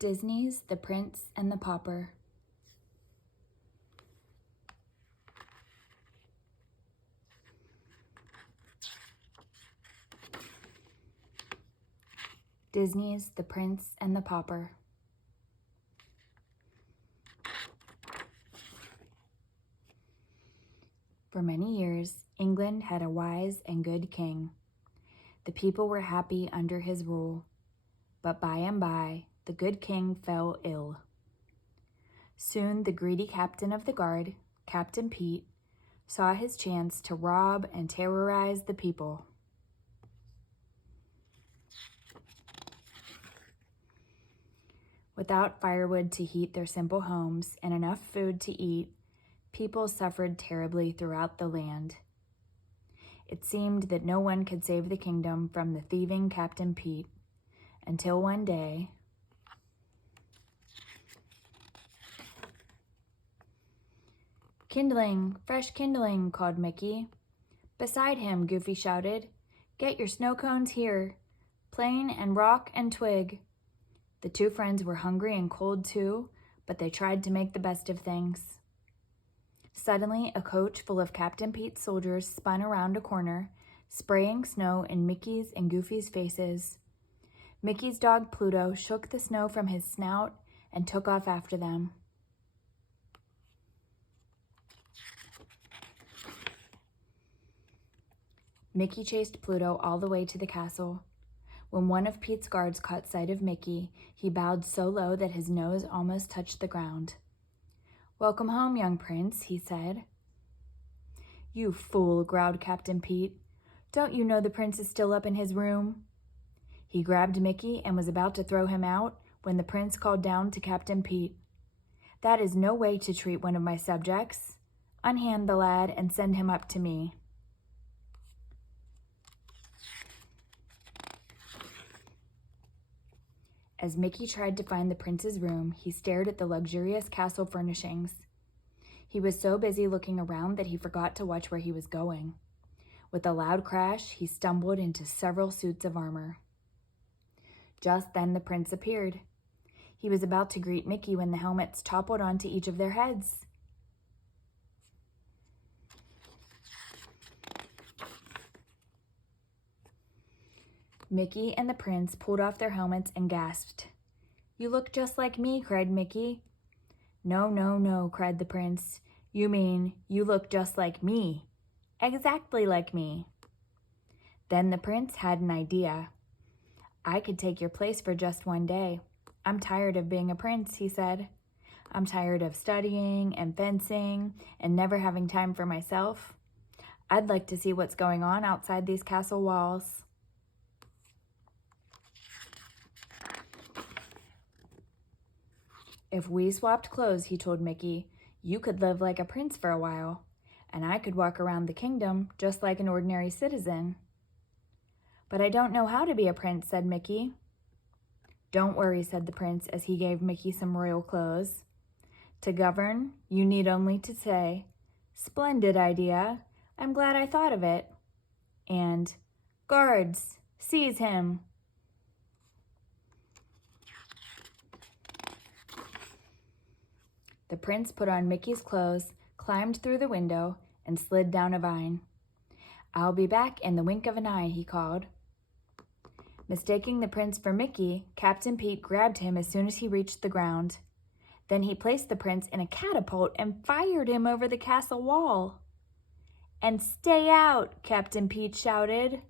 Disney's The Prince and the Pauper. Disney's The Prince and the Pauper. For many years, England had a wise and good king. The people were happy under his rule, but by and by, the good king fell ill. Soon the greedy captain of the guard, Captain Pete, saw his chance to rob and terrorize the people. Without firewood to heat their simple homes and enough food to eat, people suffered terribly throughout the land. It seemed that no one could save the kingdom from the thieving Captain Pete, until one day, "Kindling, fresh kindling," called Mickey. Beside him, Goofy shouted, "Get your snow cones here, plane and rock and twig." The two friends were hungry and cold too, but they tried to make the best of things. Suddenly, a coach full of Captain Pete's soldiers spun around a corner, spraying snow in Mickey's and Goofy's faces. Mickey's dog Pluto shook the snow from his snout and took off after them. Mickey chased Pluto all the way to the castle. When one of Pete's guards caught sight of Mickey, he bowed so low that his nose almost touched the ground. "Welcome home, young prince," he said. "You fool," growled Captain Pete. "Don't you know the prince is still up in his room?" He grabbed Mickey and was about to throw him out when the prince called down to Captain Pete, "That is no way to treat one of my subjects. Unhand the lad and send him up to me." As Mickey tried to find the prince's room, he stared at the luxurious castle furnishings. He was so busy looking around that he forgot to watch where he was going. With a loud crash, he stumbled into several suits of armor. Just then the prince appeared. He was about to greet Mickey when the helmets toppled onto each of their heads. Mickey and the prince pulled off their helmets and gasped. "You look just like me," cried Mickey. "No, no, no," cried the prince. "You mean you look just like me. Exactly like me." Then the prince had an idea. "I could take your place for just one day. I'm tired of being a prince," he said. "I'm tired of studying and fencing and never having time for myself. I'd like to see what's going on outside these castle walls." "If we swapped clothes," he told Mickey, "you could live like a prince for a while, and I could walk around the kingdom just like an ordinary citizen." "But I don't know how to be a prince," said Mickey. "Don't worry," said the prince as he gave Mickey some royal clothes. "To govern, you need only to say, 'Splendid idea, I'm glad I thought of it,' and 'Guards, seize him.'" The prince put on Mickey's clothes, climbed through the window, and slid down a vine. "I'll be back in the wink of an eye," he called. Mistaking the prince for Mickey, Captain Pete grabbed him as soon as he reached the ground. Then he placed the prince in a catapult and fired him over the castle wall. "And stay out," Captain Pete shouted.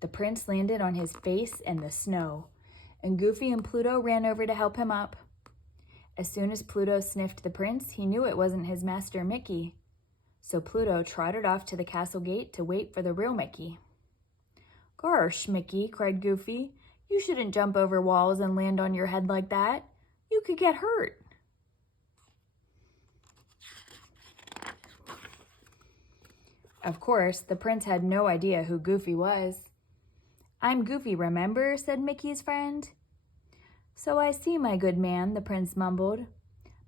The prince landed on his face in the snow, and Goofy and Pluto ran over to help him up. As soon as Pluto sniffed the prince, he knew it wasn't his master Mickey. So Pluto trotted off to the castle gate to wait for the real Mickey. "Gosh, Mickey," cried Goofy, "you shouldn't jump over walls and land on your head like that. You could get hurt." Of course, the prince had no idea who Goofy was. "I'm Goofy, remember?" said Mickey's friend. "So I see, my good man," the prince mumbled.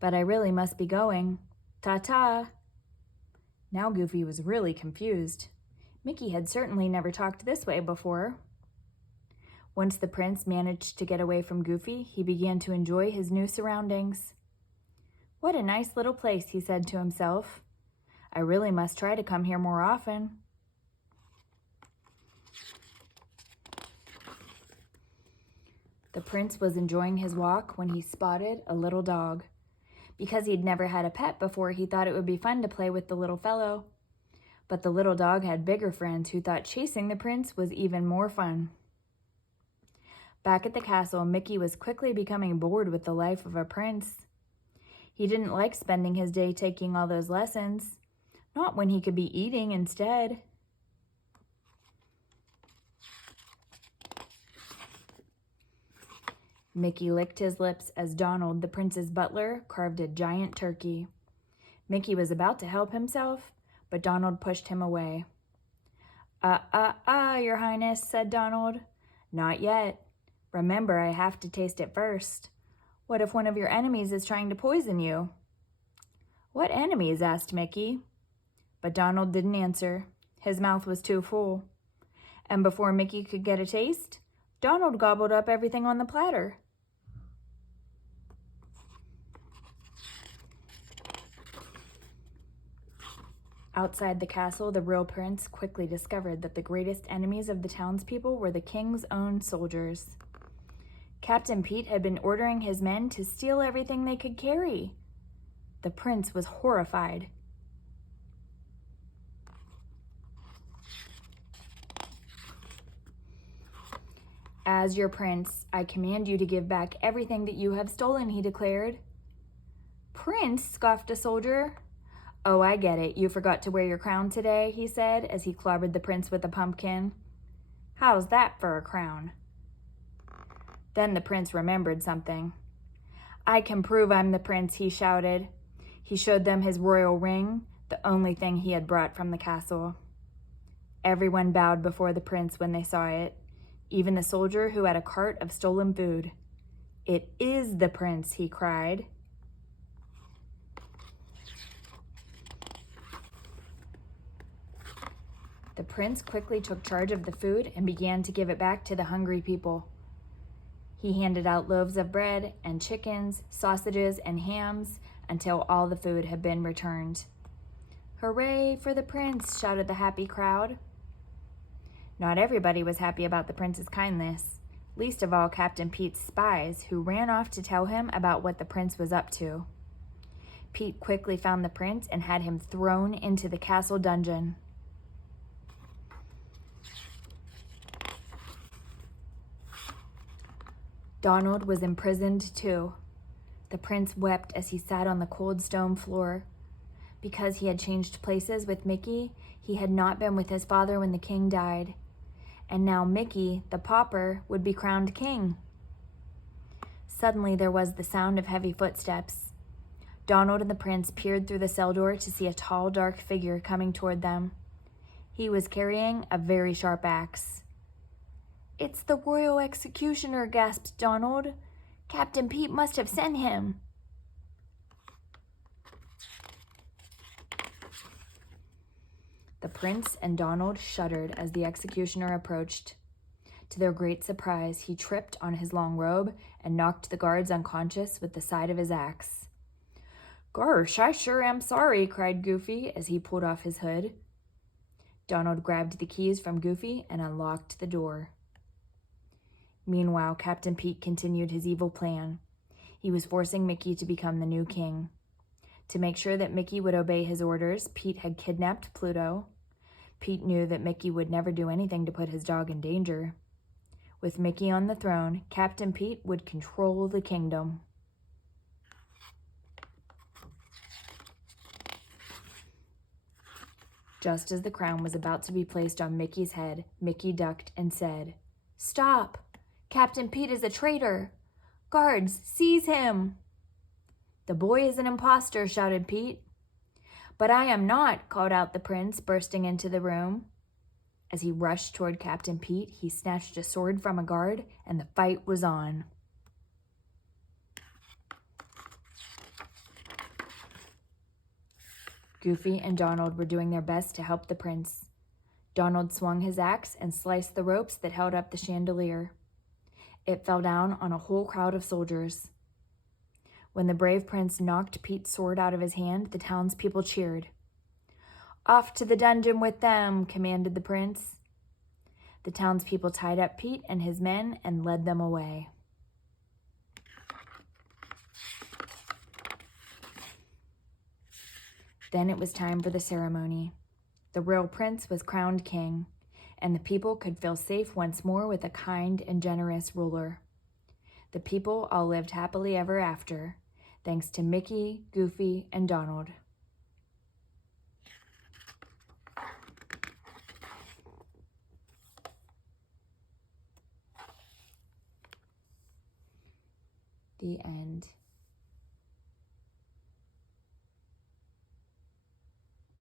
"But I really must be going. Ta-ta." Now Goofy was really confused. Mickey had certainly never talked this way before. Once the prince managed to get away from Goofy, he began to enjoy his new surroundings. "What a nice little place," he said to himself. "I really must try to come here more often." The prince was enjoying his walk when he spotted a little dog. Because he'd never had a pet before, he thought it would be fun to play with the little fellow. But the little dog had bigger friends who thought chasing the prince was even more fun. Back at the castle, Mickey was quickly becoming bored with the life of a prince. He didn't like spending his day taking all those lessons, not when he could be eating instead. Mickey licked his lips as Donald, the prince's butler, carved a giant turkey. Mickey was about to help himself, but Donald pushed him away. Your Highness," said Donald. "Not yet. Remember, I have to taste it first. What if one of your enemies is trying to poison you?" "What enemies?" asked Mickey. But Donald didn't answer. His mouth was too full. And before Mickey could get a taste, Donald gobbled up everything on the platter. Outside the castle, the real prince quickly discovered that the greatest enemies of the townspeople were the king's own soldiers. Captain Pete had been ordering his men to steal everything they could carry. The prince was horrified. "As your prince, I command you to give back everything that you have stolen," he declared. "Prince?" scoffed a soldier. "Oh, I get it. You forgot to wear your crown today," he said as he clobbered the prince with a pumpkin. "How's that for a crown?" Then the prince remembered something. "I can prove I'm the prince," he shouted. He showed them his royal ring, the only thing he had brought from the castle. Everyone bowed before the prince when they saw it, even the soldier who had a cart of stolen food. "It is the prince," he cried. The prince quickly took charge of the food and began to give it back to the hungry people. He handed out loaves of bread and chickens, sausages, and hams until all the food had been returned. "Hooray for the prince!" shouted the happy crowd. Not everybody was happy about the prince's kindness, least of all Captain Pete's spies, who ran off to tell him about what the prince was up to. Pete quickly found the prince and had him thrown into the castle dungeon. Donald was imprisoned too. The prince wept as he sat on the cold stone floor. Because he had changed places with Mickey, he had not been with his father when the king died. And now Mickey, the pauper, would be crowned king. Suddenly there was the sound of heavy footsteps. Donald and the prince peered through the cell door to see a tall, dark figure coming toward them. He was carrying a very sharp axe. "It's the royal executioner," gasped Donald. "Captain Pete must have sent him." The prince and Donald shuddered as the executioner approached. To their great surprise, he tripped on his long robe and knocked the guards unconscious with the side of his axe. "Gosh, I sure am sorry," cried Goofy as he pulled off his hood. Donald grabbed the keys from Goofy and unlocked the door. Meanwhile, Captain Pete continued his evil plan. He was forcing Mickey to become the new king. To make sure that Mickey would obey his orders, Pete had kidnapped Pluto. Pete knew that Mickey would never do anything to put his dog in danger. With Mickey on the throne, Captain Pete would control the kingdom. Just as the crown was about to be placed on Mickey's head, Mickey ducked and said, "Stop! Captain Pete is a traitor! Guards, seize him!" "The boy is an impostor," shouted Pete. "But I am not," called out the prince, bursting into the room. As he rushed toward Captain Pete, he snatched a sword from a guard, and the fight was on. Goofy and Donald were doing their best to help the prince. Donald swung his axe and sliced the ropes that held up the chandelier. It fell down on a whole crowd of soldiers. When the brave prince knocked Pete's sword out of his hand, the townspeople cheered. "Off to the dungeon with them," commanded the prince. The townspeople tied up Pete and his men and led them away. Then it was time for the ceremony. The royal prince was crowned king, and the people could feel safe once more with a kind and generous ruler. The people all lived happily ever after, thanks to Mickey, Goofy, and Donald. The end.